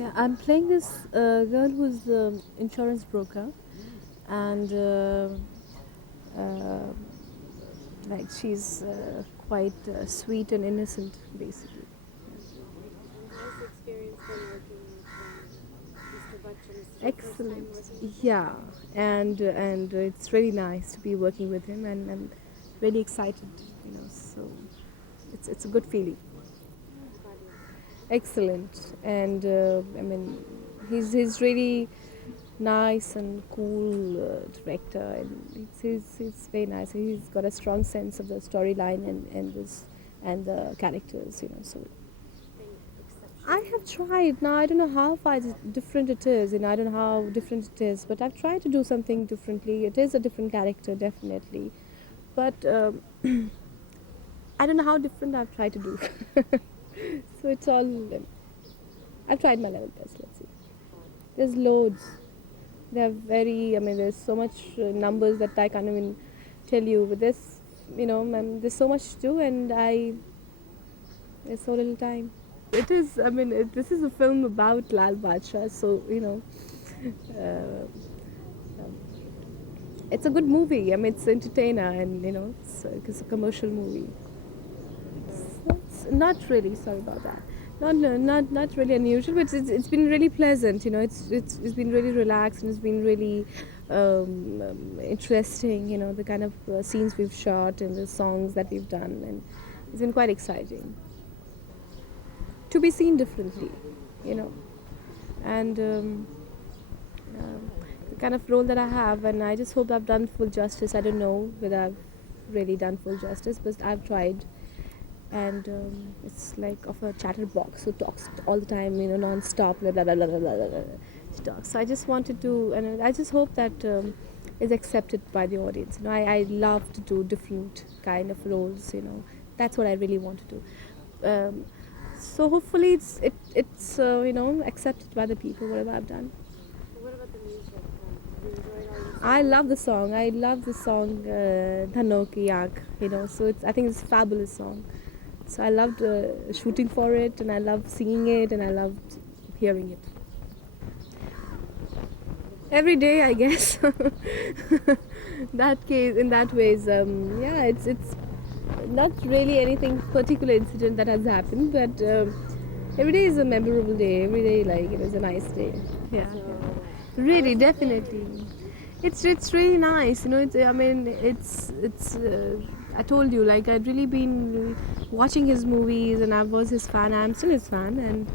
Yeah, I'm playing this girl who's the insurance broker, and uh, like she's quite sweet and innocent, basically. And how's the experience been working with Mr. Bachchan? Is this your first time Excellent. working with him? Yeah, and it's really nice to be working with him, and I'm really excited. So it's a good feeling. Glad you Excellent, and I mean, he's really nice and cool director, and he's very nice. He's got a strong sense of the storyline and the characters. So think exceptional. I have tried. Now I don't know how far different it is. I don't know how different it is, but I've tried to do something differently. It is a different character, definitely, but I don't know how different I've tried to do. So it's all. I've tried my level best. Let's see. There's loads. They're very. I mean, there's so much numbers that I can't even tell you. But there's so much to do, and there's so little time. It is. I mean, this is a film about Lal Badshah, so uh, it's a good movie. I mean, it's entertainer, and it's a commercial movie. It's not really. Sorry about that. Not really unusual, but it's been really pleasant. It's been really relaxed, and it's been really interesting. The kind of scenes we've shot and the songs that we've done, and it's been quite exciting to be seen differently. And the kind of role that I have, and I just hope I've done full justice. I don't know whether I've really done full justice, but I've tried. And it's like of a chatterbox who talks all the time, non-stop, blah, blah, blah, blah, blah, blah, blah. She talks. So I just wanted to, and I just hope that is accepted by the audience. I love to do different kind of roles. That's what I really want to do. So hopefully it's accepted by the people, whatever I've done. What about the music? Have you enjoyed all your songs? I love the song. I love the song Dhano Ki Aankh. So I think it's a fabulous song. So I loved shooting for it, and I loved singing it, and I loved hearing it. Every day, I guess. In that ways, yeah, it's not really anything particular incident that has happened, but every day is a memorable day. Every day, it's a nice day. Yeah, really, definitely. It's really nice. I told you, I'd really been watching his movies, and I was his fan. I'm still his fan, and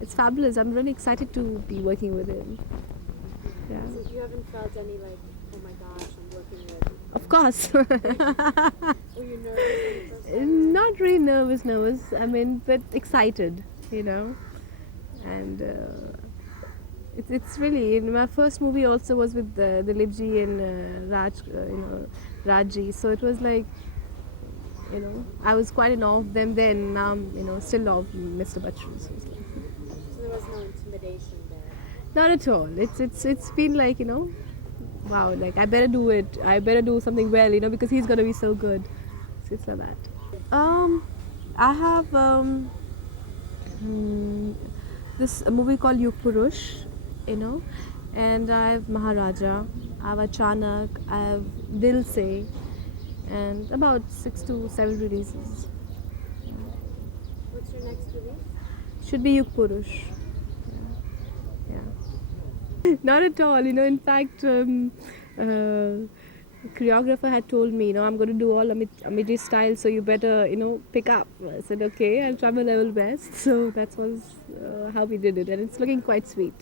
it's fabulous. I'm really excited to be working with him. Yeah. So you haven't felt any oh my gosh, I'm working with. Of course. Were you nervous when you first started? Not really nervous. I mean, but excited, and it's really my first movie also was with Dilip ji and Rajji. So it was like, I was quite in awe of them then. Now I'm, still awe of Mr. Bachchan. So So there was no intimidation there. not at all. It's been like, wow, I better do it. I better do something well, because he's gonna be so good. So it's like that. I have this a movie called Yug Purush, and I have Maharaja, I have Achanak, I have Dil Se, and about 6 to 7 releases. What's your next release? Should be Yug Purush. Yeah. Not at all. In fact, choreographer had told me, I'm going to do all Amity style, so you better, pick up. I said, okay, I'll try my level best. So that was how we did it, and it's looking quite sweet.